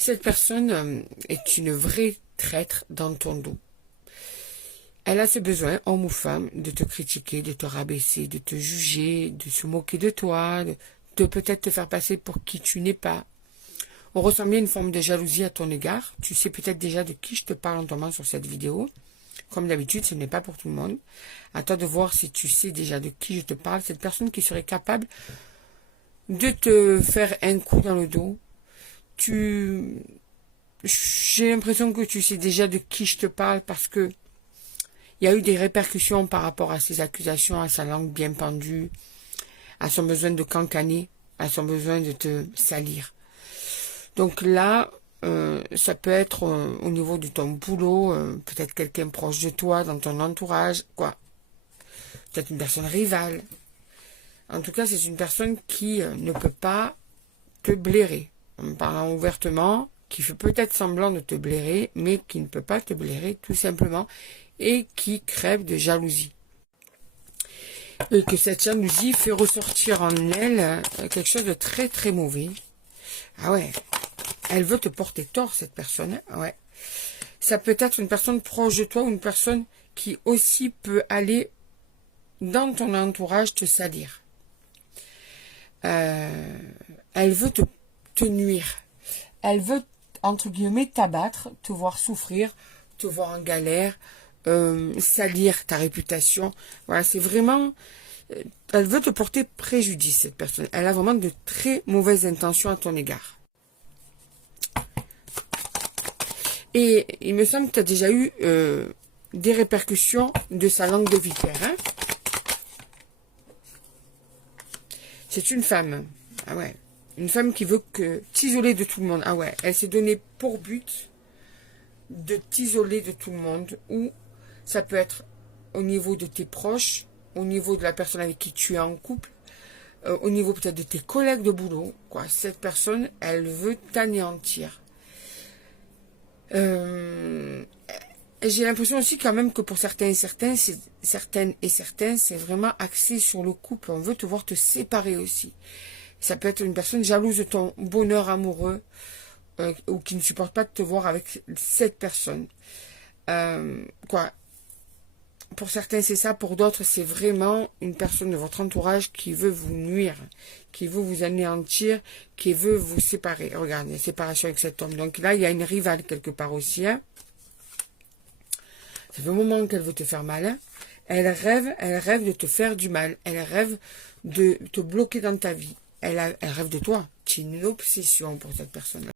Cette personne est une vraie traître dans ton dos. Elle a ce besoin, homme ou femme, de te critiquer, de te rabaisser, de te juger, de se moquer de toi, de peut-être te faire passer pour qui tu n'es pas. On ressent bien une forme de jalousie à ton égard. Tu sais peut-être déjà de qui je te parle en tombant sur cette vidéo. Comme d'habitude, ce n'est pas pour tout le monde. À toi de voir si tu sais déjà de qui je te parle. Cette personne qui serait capable de te faire un coup dans le dos. J'ai l'impression que tu sais déjà de qui je te parle parce que il y a eu des répercussions par rapport à ces accusations, à sa langue bien pendue, à son besoin de cancaner, à son besoin de te salir. Donc là, ça peut être au niveau de ton boulot, peut-être quelqu'un proche de toi, dans ton entourage, quoi. Peut-être une personne rivale. En tout cas, c'est une personne qui ne peut pas te blairer. En parlant ouvertement, qui fait peut-être semblant de te blairer, mais qui ne peut pas te blairer tout simplement, et qui crève de jalousie. Et que cette jalousie fait ressortir en elle quelque chose de très très mauvais. Ah ouais, elle veut te porter tort, cette personne. Ouais. Ça peut être une personne proche de toi ou une personne qui aussi peut aller dans ton entourage te salir. Elle veut te nuire. Elle veut, entre guillemets, t'abattre, te voir souffrir, te voir en galère, salir ta réputation. Voilà, c'est vraiment... Elle veut te porter préjudice, cette personne. Elle a vraiment de très mauvaises intentions à ton égard. Et il me semble que tu as déjà eu des répercussions de sa langue de vipère. Hein? C'est une femme. Ah ouais. Une femme qui veut t'isoler de tout le monde. Ah ouais. Elle s'est donnée pour but de t'isoler de tout le monde. Ou ça peut être au niveau de tes proches, au niveau de la personne avec qui tu es en couple, au niveau peut-être de tes collègues de boulot. Quoi. Cette personne, elle veut t'anéantir. J'ai l'impression aussi quand même que pour certaines et certains, c'est vraiment axé sur le couple. On veut te voir te séparer aussi. Ça peut être une personne jalouse de ton bonheur amoureux ou qui ne supporte pas de te voir avec cette personne. Quoi. Pour certains, c'est ça. Pour d'autres, c'est vraiment une personne de votre entourage qui veut vous nuire, qui veut vous anéantir, qui veut vous séparer. Regarde, il y a séparation avec cet homme. Donc là, il y a une rivale quelque part aussi. Hein. Ça fait un moment qu'elle veut te faire mal. Hein. Elle rêve de te faire du mal. Elle rêve de te bloquer dans ta vie. Elle rêve de toi. C'est une obsession pour cette personne-là.